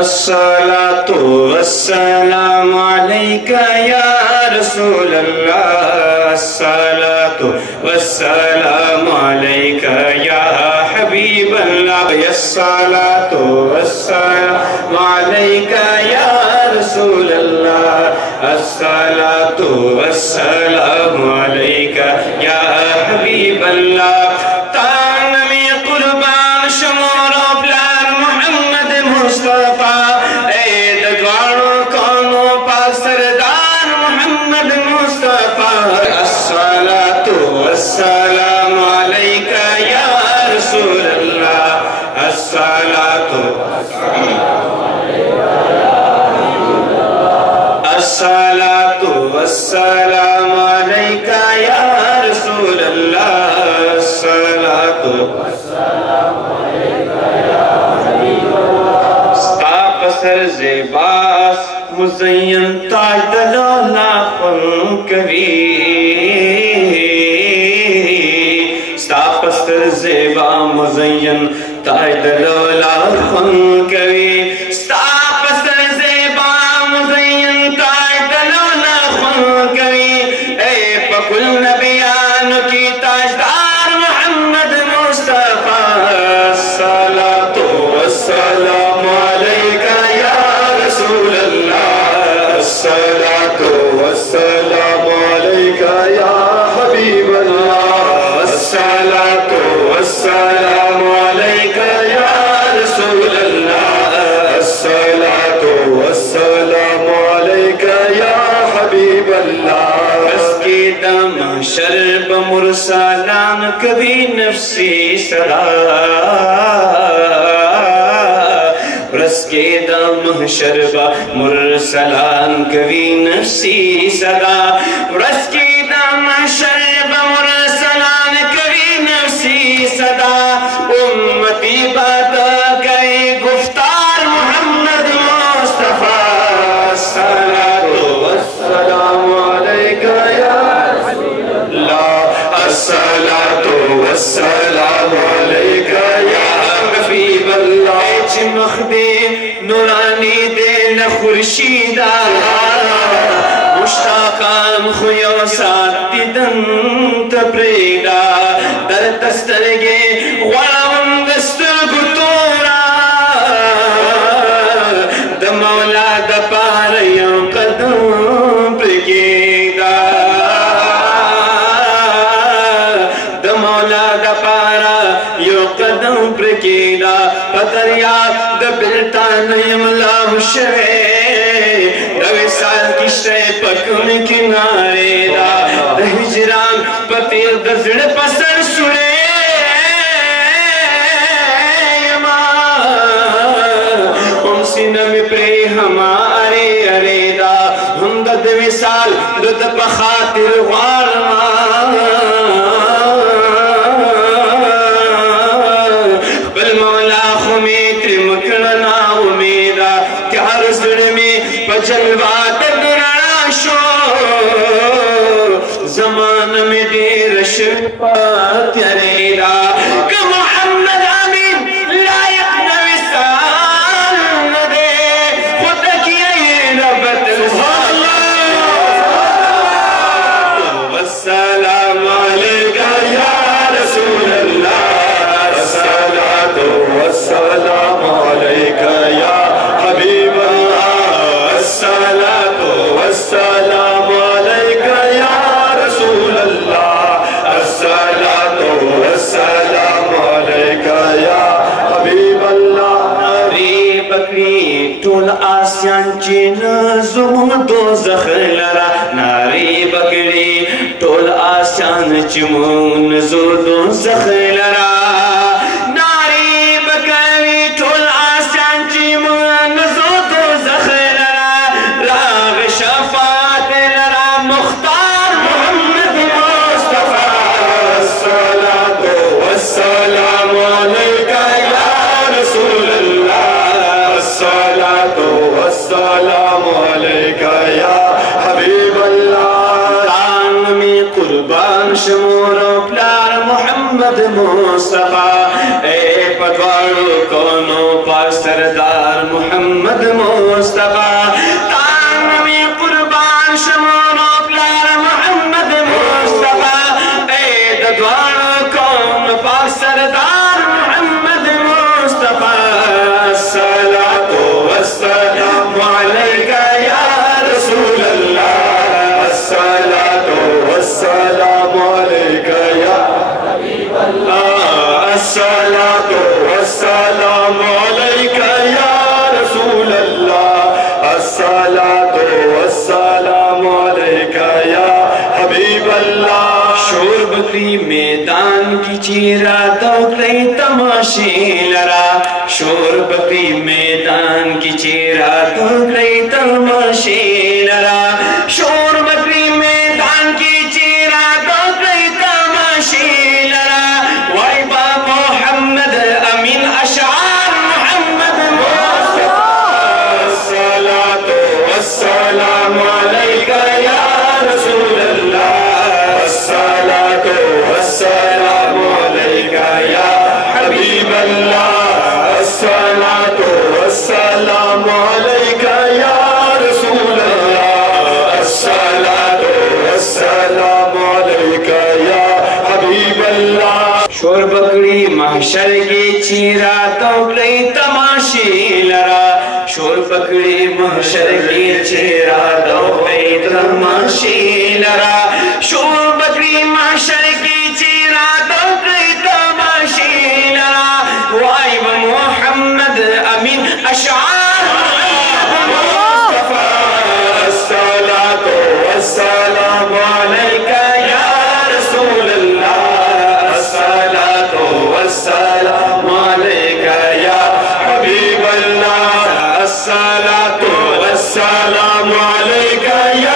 الصلاة والسلام عليك يا رسول الله الصلاة والسلام عليك يا حبيب الله الصلاة والسلام عليك يا رسول الله الصلاة والسلام عليك يا حبيب الله السلام عليك يا رسول الله الصلاة والسلام عليك يا رسول الله الصلاة والسلام عليك يا حبيب الله ستا پسر زیباس مزین تاج دلالا خون کوي زیبا مزین تاج دلولا خون کوي ستا پسر زیبا مزین تاج دلولا خون کوي اے پکل نبیانو کی تاجدار محمد مصطفیٰ الصلاة والسلام علیک یا رسول اللہ الصلاة والسلام علیک یا حبیب اللہ الصلاة والسلام عليك يا رسول الله الصلاة والسلام عليك يا حبيب الله رزقي دم شرب مرسلان کبھی نفسی سرا رزقي دم شرب مرسلان کبھی نفسی سرا رزقي دم شرب مرسلان کبھی نفسی صدا امتی بات گئی گفتار محمد مصطفیٰ الصلاة والسلام علیک یا رسول اللہ الصلاة والسلام علیک یا حبیب اللہ چمخ دے نورانی دے نخورشیدہ مشتاقان خویو ساتھ دیدن تپریدہ در تسترگے غلام دستر گتورا دا مولا دا پاریم قدم پرگیدہ دا مولا دا پارا یو قدم پرگیدہ پتریاب دا بلتانیم لام شوے دوی سال کشتے پکن کنارے دا دا ہجران پتیر دا زڑ پسر سنے ہم سینہ میں پری ہمارے اریدہ ہم دا دوی سال دا بخاطر غارما بل مولا خمیت مکرنا امیدہ کہ ہر زڑ میں پجلوات دراشو زمان میں دیر شپات یریدہ کہ محمد آمین لائق نوستان دے خود کیا یہ ربت والسلام علیک یا رسول اللہ الصلاة والسلام علیک یا حبیب اللہ الصلاة والسلام علیک یا رسول اللہ الصلاة والسلام علیک یا حبیب اللہ ناری بکری ٹول آسیان چین زم دوزخ لرا ناری بکری ٹول آسیان چمون زو دوزخ لرا السلام علیک یا حبیب اللہ تان میں قربان شمور پلار محمد مصطفیٰ اے پتوارو کونو پاک سردار محمد محمد مصطفیٰ تان میں قربان شمونو پلار محمد مصطفیٰ اے ددوان کون پاک سردار محمد مصطفیٰ الصلاة والسلام علیکہ یا رسول اللہ الصلاة والسلام علیکہ یا حبیب اللہ الصلاة والسلام علیکہ یا رسول اللہ الصلاة والسلام علیکہ یا حبیب اللہ شور بکری میدان کی چیرہ دوکلی تماشی لرا شور بکری میدان کی چیرہ دوکلی تماشی لرا شور بکری میدان کی چیرہ دوکلی تماشی لرا وائبا محمد امین اشعار محمد مصطفیٰ الصلاة والسلام علیکہ یا رسول اللہ الصلاة والسلام علیکہ یا حبیب اللہ الصلاة والسلام علیکہ یا رسول اللہ الصلاة والسلام علیکہ یا حبیب اللہ شور بکری محشر کی چیرہ توکلی تماشی لرا شور بکری محشر کی چیرہ توکلی تماشی لرا شور بکری محشر کی چیرہ توکلی تماشی لرا وائب محمد امین اشعار مصطفیٰ الصلاة والسلام علیکہ یا رسول اللہ الصلاة والسلام علیکہ یا حبیب اللہ الصلاة والسلام علیکہ یا